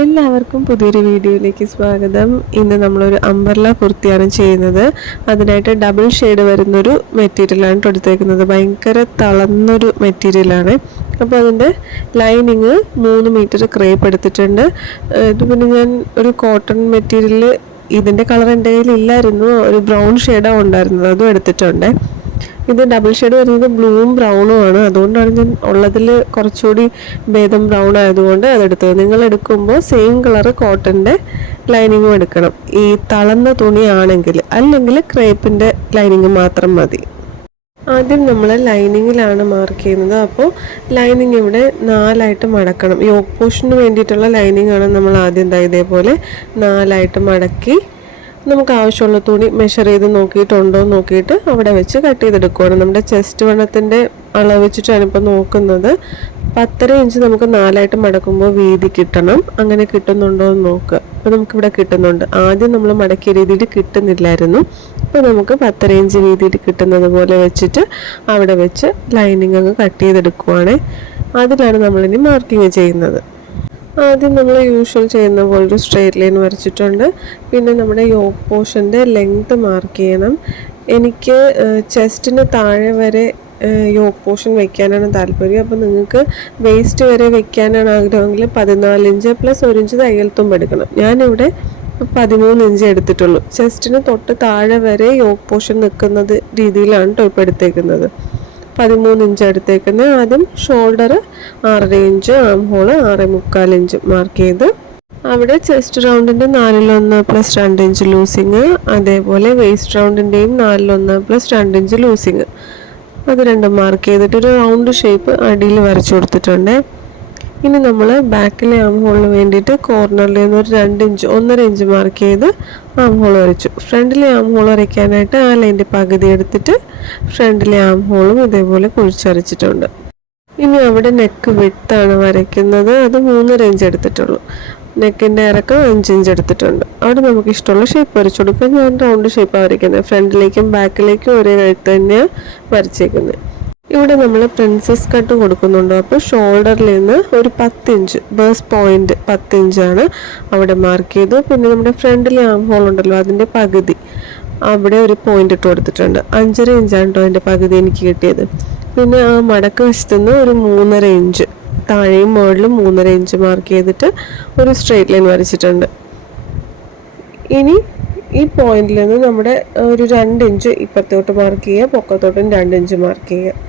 എല്ലാവർക്കും പുതിയൊരു വീഡിയോയിലേക്ക് സ്വാഗതം. ഇന്ന് നമ്മളൊരു അംബർല കുർത്തിയാണ് ചെയ്യുന്നത്. അതിനായിട്ട് ഡബിൾ ഷെയ്ഡ് വരുന്നൊരു മെറ്റീരിയലാണ് എടുത്തേക്കുന്നത്. ഭയങ്കര തളർന്നൊരു മെറ്റീരിയലാണ്. അപ്പോൾ അതിൻ്റെ ലൈനിങ് 3 മീറ്റർ ക്രേപ്പ് എടുത്തിട്ടുണ്ട്. ഇത് പിന്നെ ഞാൻ ഒരു കോട്ടൺ മെറ്റീരിയൽ, ഇതിൻ്റെ കളർ എൻ്റെ കയ്യിൽ ഇല്ലായിരുന്നു, ഒരു ബ്രൗൺ ഷെയ്ഡാണ് ഉണ്ടായിരുന്നത്, അതും എടുത്തിട്ടുണ്ട്. ഇത് ഡബിൾ ഷെയ്ഡ് വരുന്നത് ബ്ലൂവും ബ്രൗണും ആണ്. അതുകൊണ്ടാണ് ഞാൻ ഉള്ളതിൽ കുറച്ചുകൂടി ഭേദം ബ്രൗൺ ആയതുകൊണ്ട് അതെടുത്തത്. നിങ്ങൾ എടുക്കുമ്പോൾ സെയിം കളർ കോട്ടൻ്റെ ലൈനിങ്ങും എടുക്കണം, ഈ തളർന്ന തുണിയാണെങ്കിൽ. അല്ലെങ്കിൽ ക്രേപ്പിൻ്റെ ലൈനിങ് മാത്രം മതി. ആദ്യം നമ്മൾ ലൈനിങ്ങിലാണ് മാർക്ക് ചെയ്യുന്നത്. അപ്പോൾ ലൈനിങ് ഇവിടെ 4ആയിട്ട് മടക്കണം. യോക്ക് പോർഷന് വേണ്ടിയിട്ടുള്ള ലൈനിങ് ആണ് നമ്മൾ ആദ്യം ഇതേപോലെ 4ആയിട്ട് മടക്കി നമുക്ക് ആവശ്യമുള്ള തുണി മെഷർ ചെയ്ത് നോക്കിയിട്ടുണ്ടോ എന്ന് നോക്കിയിട്ട് അവിടെ വെച്ച് കട്ട് ചെയ്തെടുക്കുകയാണ്. നമ്മുടെ ചെസ്റ്റ് വണ്ണത്തിൻ്റെ അളവ് വെച്ചിട്ടാണ് ഇപ്പോൾ നോക്കുന്നത്. 10.5 ഇഞ്ച് നമുക്ക് 4ആയിട്ട് മടക്കുമ്പോൾ വീതി കിട്ടണം. അങ്ങനെ കിട്ടുന്നുണ്ടോ എന്ന് നോക്കുക. അപ്പോൾ നമുക്കിവിടെ കിട്ടുന്നുണ്ട്. ആദ്യം നമ്മൾ മടക്കിയ രീതിയിൽ കിട്ടുന്നില്ലായിരുന്നു. അപ്പോൾ നമുക്ക് 10.5 ഇഞ്ച് വീതിയിൽ കിട്ടുന്നത് പോലെ വെച്ചിട്ട് അവിടെ വെച്ച് ലൈനിങ് അങ്ങ് കട്ട് ചെയ്തെടുക്കുവാണ്. അതിലാണ് നമ്മളിനി മാർക്കിങ് ചെയ്യുന്നത്. ആദ്യം നമ്മൾ യൂഷ്വൽ ചെയ്യുന്ന പോലെ ഒരു സ്ട്രെയിറ്റ് ലൈൻ വരച്ചിട്ടുണ്ട്. പിന്നെ നമ്മുടെ യോക്ക് പോർഷൻ്റെ ലെങ്ത് മാർക്ക് ചെയ്യണം. എനിക്ക് ചെസ്റ്റിന് താഴെ വരെ യോക്ക് പോർഷൻ വെക്കാനാണ് താല്പര്യം. അപ്പോൾ നിങ്ങൾക്ക് വേസ്റ്റ് വരെ വെക്കാനാണ് ആഗ്രഹമെങ്കിൽ 14 ഇഞ്ച് പ്ലസ് 1 ഇഞ്ച് തയ്യൽ തുമ്പ് എടുക്കണം. ഞാനിവിടെ 13 ഇഞ്ച് എടുത്തിട്ടുള്ളൂ. ചെസ്റ്റിന് തൊട്ട് താഴെ വരെ യോക്ക് പോർഷൻ നിൽക്കുന്നത് രീതിയിലാണ് ഇപ്പോൾ എടുത്തേക്കുന്നത്. 13 ഇഞ്ച് എടുത്തേക്കുന്നത്. ആദ്യം ഷോൾഡർ 6.5 ഇഞ്ച്, ആം ഹോള് 6.25 ഇഞ്ച് മാർക്ക് ചെയ്ത് അവിടെ ചെസ്റ്റ് റൗണ്ടിൻ്റെ 4/1 പ്ലസ് 2 ഇഞ്ച് ലൂസിങ്, അതേപോലെ വേസ്റ്റ് റൗണ്ടിൻ്റെയും 4/1 പ്ലസ് 2 ഇഞ്ച് ലൂസിങ്, അത് രണ്ടും മാർക്ക് ചെയ്തിട്ട് ഒരു റൗണ്ട് ഷേപ്പ് അടിയിൽ വരച്ചു കൊടുത്തിട്ടുണ്ട്. ഇനി നമ്മൾ ബാക്കിലെ ആം ഹോളിന് വേണ്ടിയിട്ട് കോർണറിൽ നിന്ന് ഒരു 2 ഇഞ്ച് 1.5 ഇഞ്ച് മാർക്ക് ചെയ്ത് ആം ഹോൾ വരച്ചു. ഫ്രണ്ടിലെ ആം ഹോൾ വരയ്ക്കാനായിട്ട് ആ ലൈൻ്റെ പകുതി എടുത്തിട്ട് ഫ്രണ്ടിലെ ആം ഹോളും ഇതേപോലെ കുഴിച്ചരച്ചിട്ടുണ്ട്. ഇനി അവിടെ നെക്ക് വിട്ടാണ് വരയ്ക്കുന്നത്. അത് 3.5 ഇഞ്ച് എടുത്തിട്ടുള്ളൂ. നെക്കിൻ്റെ ഇറക്കം 5 ഇഞ്ച് എടുത്തിട്ടുണ്ട്. അവിടെ നമുക്ക് ഇഷ്ടമുള്ള ഷേപ്പ് വരച്ചു കൊടുക്കുക. ഞാൻ റൗണ്ട് ഷേപ്പാണ് വരയ്ക്കുന്നത്. ഫ്രണ്ടിലേക്കും ബാക്കിലേക്കും ഒരേ കഴുത്ത് തന്നെയാണ് വരച്ചേക്കുന്നത്. ഇവിടെ നമ്മൾ പ്രിൻസസ് കട്ട് കൊടുക്കുന്നുണ്ട്. അപ്പോൾ ഷോൾഡറിൽ നിന്ന് ഒരു 10 ഇഞ്ച് ബേസ് പോയിന്റ് 10 ഇഞ്ചാണ് അവിടെ മാർക്ക് ചെയ്തു. പിന്നെ നമ്മുടെ ഫ്രണ്ടിലെ ആം ഹോൾ ഉണ്ടല്ലോ, അതിൻ്റെ പകുതി അവിടെ ഒരു പോയിന്റ് ഇട്ട് കൊടുത്തിട്ടുണ്ട്. 5.5 ഇഞ്ചാണ് കേട്ടോ അതിൻ്റെ പകുതി എനിക്ക് കിട്ടിയത്. പിന്നെ ആ മടക്ക് വശത്തുനിന്ന് ഒരു 3.5 ഇഞ്ച് താഴെയും മുകളിലും 3.5 ഇഞ്ച് മാർക്ക് ചെയ്തിട്ട് ഒരു സ്ട്രെയിറ്റ് ലൈൻ വരച്ചിട്ടുണ്ട്. ഇനി ഈ പോയിന്റിൽ നിന്ന് നമ്മുടെ ഒരു 2 ഇഞ്ച് ഇപ്പുറത്തോട്ട് മാർക്ക് ചെയ്യുക, പൊക്കത്തോട്ടും 2 ഇഞ്ച് മാർക്ക് ചെയ്യുക.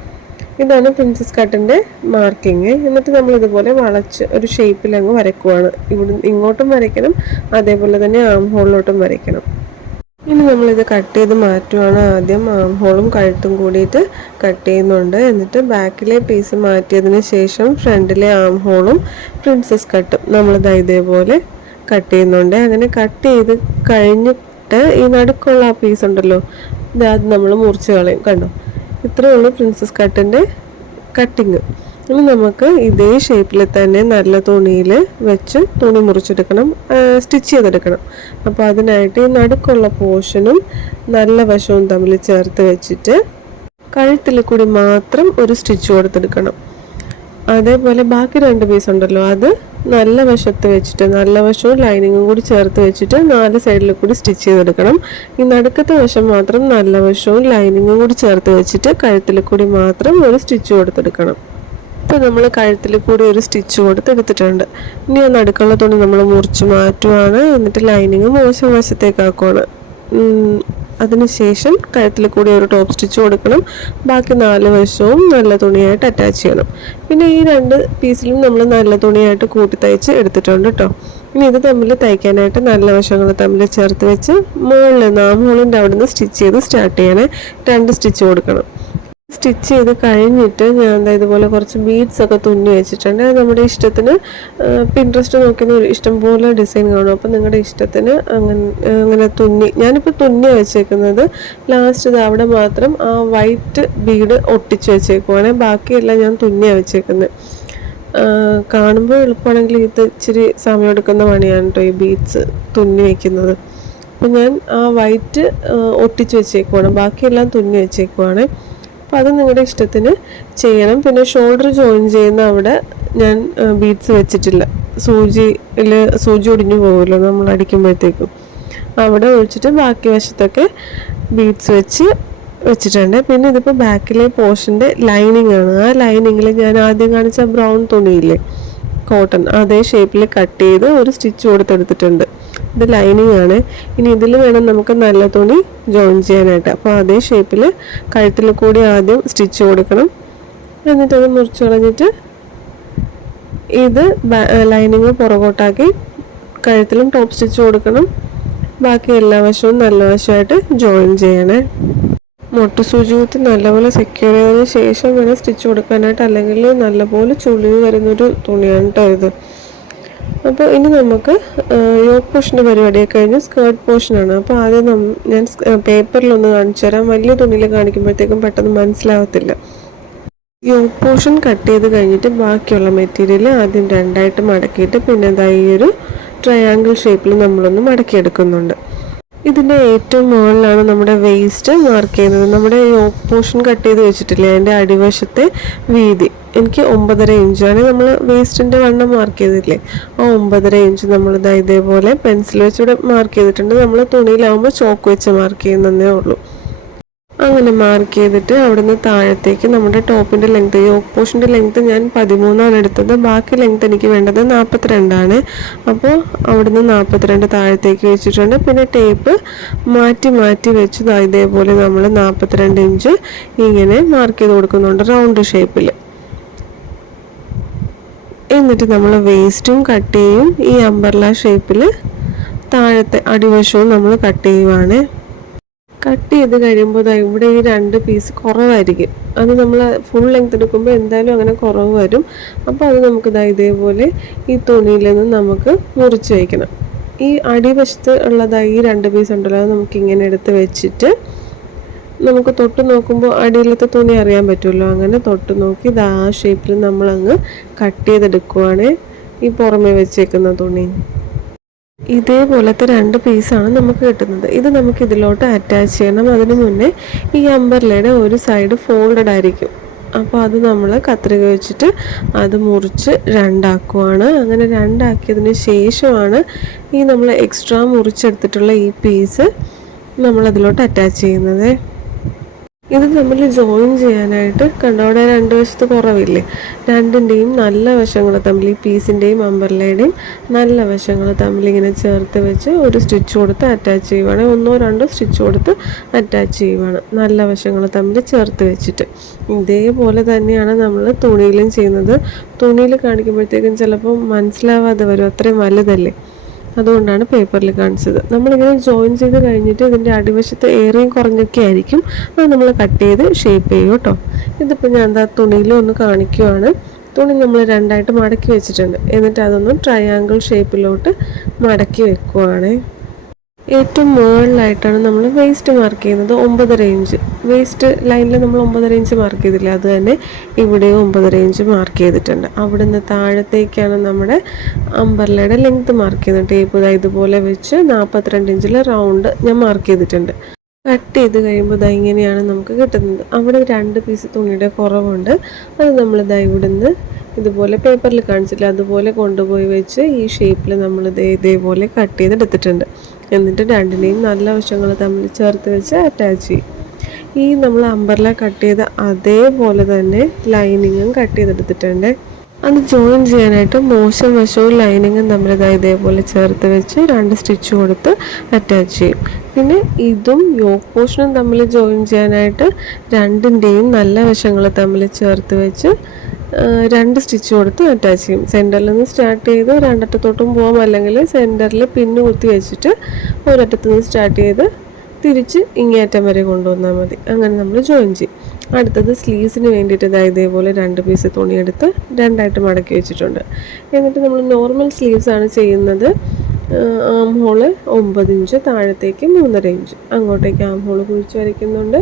ഇതാണ് പ്രിൻസസ് കട്ടിൻ്റെ മാർക്കിങ്. എന്നിട്ട് നമ്മൾ ഇതുപോലെ വളച്ച് ഒരു ഷേപ്പിൽ അങ്ങ് വരയ്ക്കുവാണ്. ഇവിടെ ഇങ്ങോട്ടും വരയ്ക്കണം, അതേപോലെ തന്നെ ആം ഹോളിലോട്ടും വരയ്ക്കണം. ഇനി നമ്മളിത് കട്ട് ചെയ്ത് മാറ്റുവാണ്. ആദ്യം ആം ഹോളും കഴുത്തും കൂടിയിട്ട് കട്ട് ചെയ്യുന്നുണ്ട്. എന്നിട്ട് ബാക്കിലെ പീസ് മാറ്റിയതിന് ശേഷം ഫ്രണ്ടിലെ ആം ഹോളും പ്രിൻസസ് കട്ടും നമ്മളിത് ഇതേപോലെ കട്ട് ചെയ്യുന്നുണ്ട്. അങ്ങനെ കട്ട് ചെയ്ത് കഴിഞ്ഞിട്ട് ഈ നടുക്കുള്ള ആ പീസ് ഉണ്ടല്ലോ, അത് നമ്മൾ മുറിച്ച് കളയും. കണ്ടോ, ഇത്രയേ ഉള്ളൂ പ്രിൻസസ് കട്ടിൻ്റെ കട്ടിങ്. ഇനി നമുക്ക് ഇതേ ഷേപ്പിൽ തന്നെ നല്ല തുണിയിൽ വെച്ച് തുണി മുറിച്ചെടുക്കണം, സ്റ്റിച്ച് ചെയ്തെടുക്കണം. അപ്പോൾ അതിനായിട്ട് ഈ നടുക്കുള്ള പോർഷനും നല്ല വശവും തമ്മിൽ ചേർത്ത് വെച്ചിട്ട് കഴുത്തിൽ കൂടി മാത്രം ഒരു സ്റ്റിച്ച് കൊടുത്തെടുക്കണം. അതേപോലെ ബാക്കി 2 പീസ് ഉണ്ടല്ലോ, അത് നല്ല വശത്ത് വെച്ചിട്ട് നല്ല വശവും ലൈനിങ്ങും കൂടി ചേർത്ത് വെച്ചിട്ട് 4 സൈഡിൽ കൂടി സ്റ്റിച്ച് ചെയ്തെടുക്കണം. ഈ നടുക്കത്തെ വശം മാത്രം നല്ല വശവും ലൈനിങ്ങും കൂടി ചേർത്ത് വെച്ചിട്ട് കഴുത്തിൽ കൂടി മാത്രം ഒരു സ്റ്റിച്ച് കൊടുത്തെടുക്കണം. ഇപ്പോൾ നമ്മൾ കഴുത്തിൽ കൂടി ഒരു സ്റ്റിച്ച് കൊടുത്തെടുത്തിട്ടുണ്ട്. ഇനി ആ നടുക്കുള്ള തുണി നമ്മൾ മുറിച്ച് മാറ്റുവാണ്. എന്നിട്ട് ലൈനിങ് മോശം വശത്തേക്കാക്കുവാണ്. അതിനുശേഷം കഴുത്തിൽ കൂടി ഒരു ടോപ്പ് സ്റ്റിച്ച് കൊടുക്കണം. ബാക്കി 4 വശവും നല്ല തുണിയായിട്ട് അറ്റാച്ച് ചെയ്യണം. പിന്നെ ഈ 2 പീസിലും നമ്മൾ നല്ല തുണിയായിട്ട് കൂട്ടി തയ്ച്ച് എടുത്തിട്ടുണ്ട് കേട്ടോ. ഇനി ഇത് തമ്മിൽ തയ്ക്കാനായിട്ട് നല്ല വശങ്ങൾ തമ്മിൽ ചേർത്ത് വെച്ച് മുകളിൽ നാം ഹോളിൻ്റെ അവിടെ നിന്ന് സ്റ്റിച്ച് ചെയ്ത് സ്റ്റാർട്ട് ചെയ്യണേ. 2 സ്റ്റിച്ച് കൊടുക്കണം. സ്റ്റിച്ച് ചെയ്ത് കഴിഞ്ഞിട്ട് ഞാൻ ഇതുപോലെ കുറച്ച് ബീഡ്സ് ഒക്കെ തുന്നി വെച്ചിട്ടുണ്ട്. അത് നമ്മുടെ ഇഷ്ടത്തിന് പിൻട്രസ്റ്റ് നോക്കിയ ഇഷ്ടംപോലെ ഡിസൈൻ കാണും. അപ്പോൾ നിങ്ങളുടെ ഇഷ്ടത്തിന് അങ്ങനെ തുന്നി, ഞാനിപ്പോൾ തുന്നി വെച്ചേക്കുന്നത് ലാസ്റ്റ് അവിടെ മാത്രം ആ വൈറ്റ് ബീഡ് ഒട്ടിച്ച് വെച്ചേക്കുവാണ്. ബാക്കിയെല്ലാം ഞാൻ തുന്നിയാണ് വെച്ചേക്കുന്നത്. കാണുമ്പോൾ എളുപ്പമാണെങ്കിൽ ഇത് ഇച്ചിരി സമയം എടുക്കുന്ന പണിയാണ് കേട്ടോ ഈ ബീഡ്സ് തുന്നി വയ്ക്കുന്നത്. അപ്പോൾ ഞാൻ ആ വൈറ്റ് ഒട്ടിച്ച് വെച്ചേക്കുവാണ്, ബാക്കിയെല്ലാം തുന്നി വെച്ചേക്കുവാണ്. അപ്പോൾ അത് നിങ്ങളുടെ ഇഷ്ടത്തിന് ചെയ്യണം. പിന്നെ ഷോൾഡർ ജോയിൻ ചെയ്യുന്ന അവിടെ ഞാൻ ബീഡ്സ് വെച്ചിട്ടില്ല. സൂചി ഒടിഞ്ഞു പോകുമല്ലോ നമ്മൾ അടിക്കുമ്പോഴത്തേക്കും. അവിടെ ഒഴിച്ചിട്ട് ബാക്കി വശത്തൊക്കെ ബീഡ്സ് വെച്ചിട്ടുണ്ട്. പിന്നെ ഇതിപ്പോൾ ബാക്കിലെ പോർഷൻ്റെ ലൈനിങ് ആണ്. ആ ലൈനിങ്ങിൽ ഞാൻ ആദ്യം കാണിച്ച ബ്രൗൺ തുണിയില്ലേ, കോട്ടൺ, അതേ ഷേപ്പിൽ കട്ട് ചെയ്ത് ഒരു സ്റ്റിച്ച് കൊടുത്തെടുത്തിട്ടുണ്ട്. ഇത് ലൈനിങ് ആണ്. ഇനി ഇതിൽ വേണം നമുക്ക് നല്ല തുണി ജോയിൻ ചെയ്യാനായിട്ട്. അപ്പോൾ അതേ ഷേപ്പിൽ കഴുത്തിൽ കൂടി ആദ്യം സ്റ്റിച്ച് കൊടുക്കണം. എന്നിട്ടത് മുറിച്ച് കളഞ്ഞിട്ട് ഇത് ലൈനിങ് പുറകോട്ടാക്കി കഴുത്തിലും ടോപ്പ് സ്റ്റിച്ച് കൊടുക്കണം. ബാക്കി എല്ലാ വശവും നല്ല വശമായിട്ട് ജോയിൻ ചെയ്യണേ. മുട്ട് സൂചി കുത്തി നല്ലപോലെ സെക്യൂർ ചെയ്തതിന് ശേഷം വേണം സ്റ്റിച്ച് കൊടുക്കാനായിട്ട്, അല്ലെങ്കിൽ നല്ലപോലെ ചുളിവ് വരുന്നൊരു തുണിയാണ് കേട്ടോ ഇത്. അപ്പോൾ ഇനി നമുക്ക് യോക്ക് പോർഷൻ്റെ പരിപാടിയൊക്കെ കഴിഞ്ഞ് സ്കേർട്ട് പോർഷനാണ്. അപ്പോൾ ആദ്യം ഞാൻ പേപ്പറിലൊന്ന് കാണിച്ചു തരാം. വലിയ തുണിയിൽ കാണിക്കുമ്പോഴത്തേക്കും പെട്ടെന്ന് മനസ്സിലാവത്തില്ല. യോക്ക് പോർഷൻ കട്ട് ചെയ്ത് കഴിഞ്ഞിട്ട് ബാക്കിയുള്ള മെറ്റീരിയൽ ആദ്യം രണ്ടായിട്ട് മടക്കിയിട്ട് പിന്നെ ഈ ഒരു ട്രയാങ്കിൾ ഷേപ്പിൽ നമ്മളൊന്ന് മടക്കിയെടുക്കുന്നുണ്ട്. ഇതിൻ്റെ ഏറ്റവും മുകളിലാണ് നമ്മുടെ വേസ്റ്റ് മാർക്ക് ചെയ്യുന്നത്. നമ്മുടെ യോക്ക് പോർഷൻ കട്ട് ചെയ്ത് വെച്ചിട്ടില്ലേ, അതിൻ്റെ അടിവശത്തെ വീതി എനിക്ക് 9.5 ഇഞ്ചാണ്. നമ്മൾ വേസ്റ്റിൻ്റെ വണ്ണം മാർക്ക് ചെയ്തില്ലേ, ആ 9.5 ഇഞ്ച് നമ്മളിതാ ഇതേപോലെ പെൻസിൽ വെച്ചിവിടെ മാർക്ക് ചെയ്തിട്ടുണ്ട്. നമ്മൾ തുണിയിലാവുമ്പോൾ ചോക്ക് വെച്ച് മാർക്ക് ചെയ്യുന്നതേ ഉള്ളൂ. അങ്ങനെ മാർക്ക് ചെയ്തിട്ട് അവിടുന്ന് താഴത്തേക്ക് നമ്മുടെ ടോപ്പിൻ്റെ ലെങ്ത്, യോക്ക് പോർഷൻ്റെ ലെങ്ത് ഞാൻ 13 എടുത്തത്. ബാക്കി ലെങ്ത് എനിക്ക് വേണ്ടത് 42. അപ്പോൾ അവിടുന്ന് 42 താഴത്തേക്ക് വെച്ചിട്ടുണ്ട്. പിന്നെ ടേപ്പ് മാറ്റി വെച്ച് ഇതേപോലെ നമ്മൾ 42 ഇഞ്ച് ഇങ്ങനെ മാർക്ക് ചെയ്ത് കൊടുക്കുന്നുണ്ട് റൗണ്ട് ഷേപ്പിൽ. എന്നിട്ട് നമ്മൾ വേസ്റ്റും കട്ട് ചെയ്യും. ഈ അംബർല ഷേപ്പിൽ താഴത്തെ അടിവശവും നമ്മൾ കട്ട് ചെയ്യുവാണ്. കട്ട് ചെയ്ത് കഴിയുമ്പോൾ ഇവിടെ ഈ 2 പീസ് കുറവായിരിക്കും. അത് നമ്മൾ ഫുൾ ലെങ്ത് എടുക്കുമ്പോൾ എന്തായാലും അങ്ങനെ കുറവ് വരും. അപ്പോൾ അത് നമുക്ക് ഇതേപോലെ ഈ തുണിയിൽ നിന്ന് നമുക്ക് മുറിച്ച് വയ്ക്കണം. ഈ അടിവശത്ത് ഉള്ളതായി ഈ 2 പീസ് ഉണ്ടല്ലോ, അത് നമുക്കിങ്ങനെ എടുത്ത് വെച്ചിട്ട് നമുക്ക് തൊട്ട് നോക്കുമ്പോൾ അടിയിലത്തെ തുണി അറിയാൻ പറ്റുമല്ലോ. അങ്ങനെ തൊട്ട് നോക്കി ആ ഷേപ്പിൽ നമ്മളങ്ങ് കട്ട് ചെയ്തെടുക്കുവാണ് ഈ പുറമേ വെച്ചേക്കുന്ന തുണി. ഇതേപോലത്തെ 2 പീസാണ് നമുക്ക് കിട്ടുന്നത്. ഇത് നമുക്ക് ഇതിലോട്ട് അറ്റാച്ച് ചെയ്യണം. അതിന് മുന്നേ ഈ അംബർലയുടെ ഒരു സൈഡ് ഫോൾഡഡ് ആയിരിക്കും. അപ്പോൾ അത് നമ്മൾ കത്രിക വെച്ചിട്ട് അത് മുറിച്ച് 2 ആക്കുവാണ്. അങ്ങനെ 2 ആക്കിയതിന് ശേഷമാണ് ഈ നമ്മൾ എക്സ്ട്രാ മുറിച്ചെടുത്തിട്ടുള്ള ഈ പീസ് നമ്മളതിലോട്ട് അറ്റാച്ച് ചെയ്യുന്നത്. ഇത് നമ്മൾ ജോയിൻ ചെയ്യാനായിട്ട് കണ്ടോ, അവിടെ 2 വശത്ത് കുറവില്ലേ, രണ്ടിൻ്റെയും നല്ല വശങ്ങൾ തമ്മിൽ, ഈ പീസിൻ്റെയും അംബർലയുടെയും നല്ല വശങ്ങൾ തമ്മിൽ ഇങ്ങനെ ചേർത്ത് വെച്ച് ഒരു സ്റ്റിച്ച് കൊടുത്ത് അറ്റാച്ച് ചെയ്യുവാണ്. 1-2 സ്റ്റിച്ച് കൊടുത്ത് അറ്റാച്ച് ചെയ്യുവാണ്, നല്ല വശങ്ങൾ തമ്മിൽ ചേർത്ത് വെച്ചിട്ട്. ഇതേപോലെ തന്നെയാണ് നമ്മൾ തുണിയിലും ചെയ്യുന്നത്. തുണിയിൽ കാണിക്കുമ്പോഴത്തേക്കും ചിലപ്പോൾ മനസ്സിലാവാതെ വരും, അത്രയും വലുതല്ലേ, അതുകൊണ്ടാണ് പേപ്പറിൽ കാണിച്ചത്. നമ്മളിങ്ങനെ ജോയിൻ ചെയ്ത് കഴിഞ്ഞിട്ട് ഇതിൻ്റെ അടിവശത്ത് ഏറെയും കുറഞ്ഞൊക്കെ ആയിരിക്കും. അത് നമ്മൾ കട്ട് ചെയ്ത് ഷേപ്പ് ചെയ്യും കേട്ടോ. ഇതിപ്പോൾ ഞാൻ തുണിയിൽ ഒന്ന് കാണിക്കുവാണ്. തുണി നമ്മൾ 2ആയിട്ട് മടക്കി വെച്ചിട്ടുണ്ട്. എന്നിട്ട് അതൊന്ന് ട്രയാങ്കിൾ ഷേപ്പിലോട്ട് മടക്കി വെക്കുവാണ്. ഏറ്റവും മുകളിലായിട്ടാണ് നമ്മൾ വേസ്റ്റ് മാർക്ക് ചെയ്യുന്നത്. 9.5 ഇഞ്ച് വേസ്റ്റ് ലൈനിൽ നമ്മൾ 9.5 ഇഞ്ച് മാർക്ക് ചെയ്തില്ല, അത് തന്നെ ഇവിടെയും 9.5 ഇഞ്ച് മാർക്ക് ചെയ്തിട്ടുണ്ട്. അവിടുന്ന് താഴത്തേക്കാണ് നമ്മുടെ അംബർലയുടെ ലെങ്ത് മാർക്ക് ചെയ്യുന്നത്. ടേപ്പ് ഇതുപോലെ വെച്ച് 42 ഇഞ്ചിൽ റൗണ്ട് ഞാൻ മാർക്ക് ചെയ്തിട്ടുണ്ട്. കട്ട് ചെയ്ത് കഴിയുമ്പോൾ ഇങ്ങനെയാണ് നമുക്ക് കിട്ടുന്നത്. അവിടെ 2 പീസ് തുണിയുടെ കുറവുണ്ട്. അത് നമ്മൾ ഇവിടുന്ന് ഇതുപോലെ പേപ്പറിൽ കാണിച്ചില്ല, അതുപോലെ കൊണ്ടുപോയി വെച്ച് ഈ ഷേപ്പിൽ നമ്മൾ ഇതേപോലെ കട്ട് ചെയ്തെടുത്തിട്ടുണ്ട്. എന്നിട്ട് രണ്ടിനെയും നല്ല വശങ്ങൾ തമ്മിൽ ചേർത്ത് വെച്ച് അറ്റാച്ച് ചെയ്യും. ഈ നമ്മൾ അംബർല കട്ട് ചെയ്ത അതേപോലെ തന്നെ ലൈനിങ്ങും കട്ട് ചെയ്തെടുത്തിട്ടുണ്ട്. അത് ജോയിൻ ചെയ്യാനായിട്ട് മോശം വശവും ലൈനിങ്ങും തമ്മിൽ ഇതേപോലെ ചേർത്ത് വെച്ച് 2 സ്റ്റിച്ച് കൊടുത്ത് അറ്റാച്ച് ചെയ്യും. പിന്നെ ഇതും യോക്ക് പോർഷനും തമ്മിൽ ജോയിൻ ചെയ്യാനായിട്ട് രണ്ടിൻ്റെയും നല്ല വശങ്ങൾ തമ്മിൽ ചേർത്ത് വെച്ച് 2 സ്റ്റിച്ച് കൊടുത്ത് അറ്റാച്ച് ചെയ്യും. സെൻറ്ററിൽ നിന്ന് സ്റ്റാർട്ട് ചെയ്ത് 2 അറ്റത്തോട്ടും പോകാം, അല്ലെങ്കിൽ സെൻറ്ററിൽ പിന്ന് കുത്തി വെച്ചിട്ട് ഒരറ്റത്ത് നിന്ന് സ്റ്റാർട്ട് ചെയ്ത് തിരിച്ച് ഇങ്ങേറ്റം വരെ കൊണ്ടുവന്നാൽ മതി. അങ്ങനെ നമ്മൾ ജോയിൻ ചെയ്യും. അടുത്തത് സ്ലീവ്സിന് വേണ്ടിയിട്ട് ഇതേപോലെ 2 പീസ് തുണിയെടുത്ത് 2ആയിട്ട് മടക്കി വെച്ചിട്ടുണ്ട്. എന്നിട്ട് നമ്മൾ നോർമൽ സ്ലീവ്സ് ആണ് ചെയ്യുന്നത്. ആം ഹോള് 9 ഇഞ്ച്, താഴത്തേക്ക് 3.5 ഇഞ്ച്, അങ്ങോട്ടേക്ക് ആം ഹോള് കുഴിച്ച് വരയ്ക്കുന്നുണ്ട്.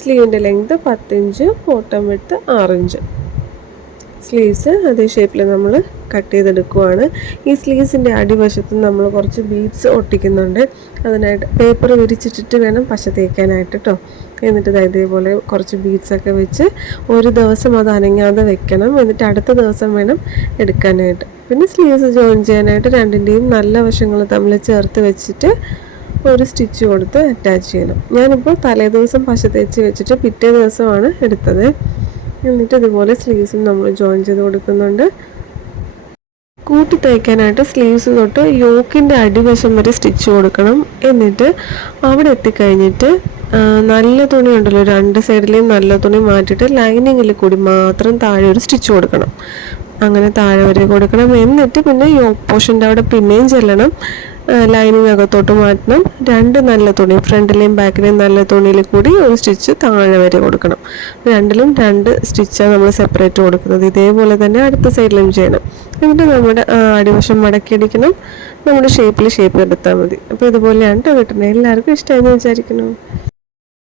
സ്ലീവിൻ്റെ length 10 inch, bottom width 6 inch. Sleeves അതേ ഷേപ്പിൽ നമ്മൾ കട്ട് ചെയ്തെടുക്കുവാണ്. ഈ സ്ലീവ്സിൻ്റെ അടിവശത്ത് നമ്മൾ കുറച്ച് ബീഡ്സ് ഒട്ടിക്കുന്നുണ്ട്. അതിനായിട്ട് പേപ്പർ വിരിച്ചിട്ടിട്ട് വേണം പശ തേക്കാനായിട്ട് കേട്ടോ. എന്നിട്ട് ഇതേപോലെ കുറച്ച് ബീഡ്സൊക്കെ വെച്ച് ഒരു ദിവസം അത് അനങ്ങാതെ വെക്കണം. എന്നിട്ട് അടുത്ത ദിവസം വേണം എടുക്കാനായിട്ട്. പിന്നെ സ്ലീവ്സ് ജോയിൻ ചെയ്യാനായിട്ട് രണ്ടിൻ്റെയും നല്ല വശങ്ങൾ തമ്മിൽ ചേർത്ത് വെച്ചിട്ട് ഒരു സ്റ്റിച്ച് കൊടുത്ത് അറ്റാച്ച് ചെയ്യണം. ഞാനിപ്പോൾ തലേ ദിവസം പശ തേച്ച് വെച്ചിട്ട് പിറ്റേ ദിവസമാണ് എടുത്തത്. എന്നിട്ട് ഇതുപോലെ സ്ലീവ്സും നമ്മൾ ജോയിൻ ചെയ്ത് കൊടുക്കുന്നുണ്ട്. കൂട്ടി തയ്ക്കാനായിട്ട് സ്ലീവ്സ് തൊട്ട് യോക്കിൻ്റെ അടിവശം വരെ സ്റ്റിച്ച് കൊടുക്കണം. എന്നിട്ട് അവിടെ എത്തിക്കഴിഞ്ഞിട്ട് നല്ല തുണി ഉണ്ടല്ലോ, രണ്ട് സൈഡിലെയും നല്ല തുണി മാറ്റിയിട്ട് ലൈനിങ്ങിൽ കൂടി മാത്രം താഴെ ഒരു സ്റ്റിച്ച് കൊടുക്കണം. അങ്ങനെ താഴെ വരെ കൊടുക്കണം. എന്നിട്ട് പിന്നെ യോക്ക് പോർഷൻ്റെ അവിടെ പിന്നെയും ചെല്ലണം. ലൈനിങ് അകത്തോട്ട് മാറ്റണം. രണ്ട് നല്ല തുണി, ഫ്രണ്ടിലെയും ബാക്കിലെയും നല്ല തുണിയിൽ കൂടി ഒരു സ്റ്റിച്ച് താഴെ വരെ കൊടുക്കണം. രണ്ടിലും രണ്ട് സ്റ്റിച്ചാണ് നമ്മൾ സെപ്പറേറ്റ് കൊടുക്കുന്നത്. ഇതേപോലെ തന്നെ അടുത്ത സൈഡിലും ചെയ്യണം. എന്നിട്ട് നമ്മുടെ അടിവശം മടക്കിയടിക്കണം. നമ്മുടെ ഷേപ്പിൽ ഷേപ്പ് എടുത്താൽ മതി. അപ്പോൾ ഇതുപോലെയാണ് കേട്ടോ കിട്ടുന്നത്. എല്ലാവർക്കും ഇഷ്ടമായെന്ന് വിചാരിക്കുന്നു.